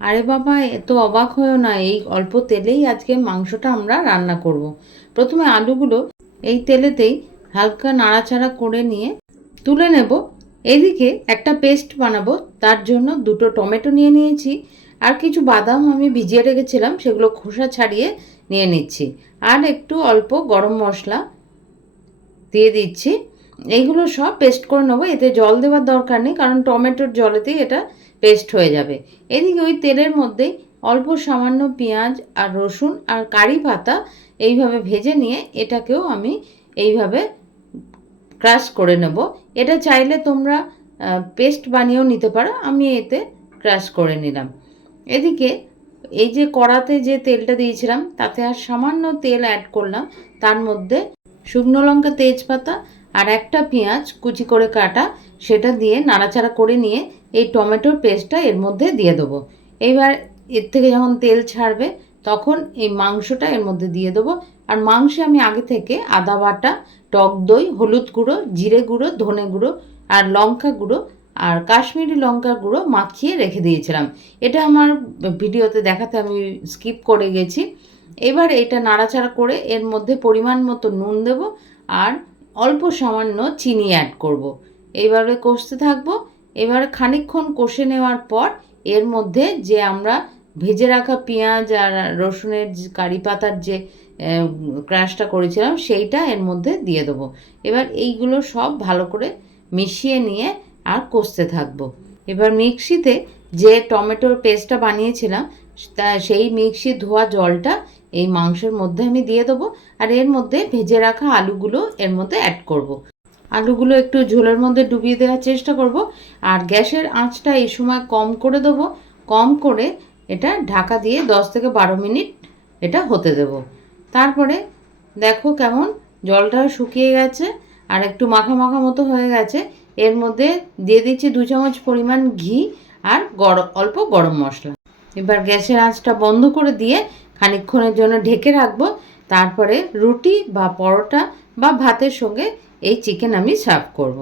আরে বাবা, এত অবাক হয়েও না, এই অল্প তেলেই আজকে মাংসটা আমরা রান্না করব। প্রথমে আলুগুলো এই তেলেতেই হালকা নাড়াচাড়া করে নিয়ে তুলে নেব। এদিকে একটা পেস্ট বানাবো, তার জন্য দুটো টমেটো নিয়ে নিয়েছি, আর কিছু বাদাম আমি ভিজিয়ে রেখেছিলাম, সেগুলো খোসা ছাড়িয়ে নিয়ে নিচ্ছি, আর একটু অল্প গরম মশলা দিয়ে দিচ্ছি। এইগুলো সব পেস্ট করে নেবো, এতে জল দেওয়ার দরকার নেই, কারণ টমেটোর জলেতেই এটা পেস্ট হয়ে যাবে। এদিকে ওই তেলের মধ্যেই অল্প সামান্য পেঁয়াজ আর রসুন আর কারি পাতা এইভাবে ভেজে নিয়ে এটাকেও আমি এইভাবে ক্রাশ করে নেব। এটা চাইলে তোমরা পেস্ট বানিয়েও নিতে পারো, আমি এতে ক্রাশ করে নিলাম। এদিকে এই যে কড়াতে যে তেলটা দিয়েছিলাম তাতে আর সামান্য তেল অ্যাড করলাম, তার মধ্যে শুকনো লঙ্কা, তেজপাতা আর একটা পেঁয়াজ কুচি করে কাটা, সেটা দিয়ে নাড়াচাড়া করে নিয়ে এই টমেটোর পেস্টটা এর মধ্যে দিয়ে দেবো। এইবার এর থেকে যখন তেল ছাড়বে তখন এই মাংসটা এর মধ্যে দিয়ে দেবো। আর মাংসে আমি আগে থেকে আদা বাটা, টক দই, হলুদ গুঁড়ো, জিরে গুঁড়ো, ধনে গুঁড়ো আর লঙ্কা গুঁড়ো আর কাশ্মীরি লঙ্কার গুঁড়ো মাখিয়ে রেখে দিয়েছিলাম। এটা আমার ভিডিওতে দেখাতে আমি স্কিপ করে গেছি। এবার এটা নাড়াচাড়া করে এর মধ্যে পরিমাণ মতো নুন দেব আর অল্প সামান্য চিনি অ্যাড করব। এইভাবে কষতে থাকবো। এবার খানিকক্ষণ কষে নেওয়ার পর এর মধ্যে যে আমরা ভেজে রাখা পেঁয়াজ আর রসুনের কারি পাতার যে ক্রাশটা করেছিলাম সেইটা এর মধ্যে দিয়ে দেবো। এবার এইগুলো সব ভালো করে মিশিয়ে নিয়ে আর কষতে থাকবো। এবার মিক্সিতে যে টমেটোর পেস্টটা বানিয়েছিলাম তা সেই মিক্সি ধোয়া জলটা এই মাংসের মধ্যে আমি দিয়ে দেবো, আর এর মধ্যে ভেজে রাখা আলুগুলো এর মধ্যে অ্যাড করব। আলুগুলো একটু ঝোলের মধ্যে ডুবিয়ে দেওয়ার চেষ্টা করব, আর গ্যাসের আঁচটা এই সময় কম করে দেবো। কম করে এটা ঢাকা দিয়ে 10 থেকে 12 মিনিট এটা হতে দেব। তারপরে দেখো কেমন জলটা শুকিয়ে গেছে আর একটু মাখা মাখা মতো হয়ে গেছে। এর মধ্যে দিয়ে দিচ্ছি 2 চামচ পরিমাণ ঘি আর অল্প গরম মশলা। এবার গ্যাসের আঁচটা বন্ধ করে দিয়ে খানিকক্ষণের জন্য ঢেকে রাখবো। তারপরে রুটি বা পরোটা বা ভাতের সঙ্গে এই চিকেন আমি সার্ভ করব।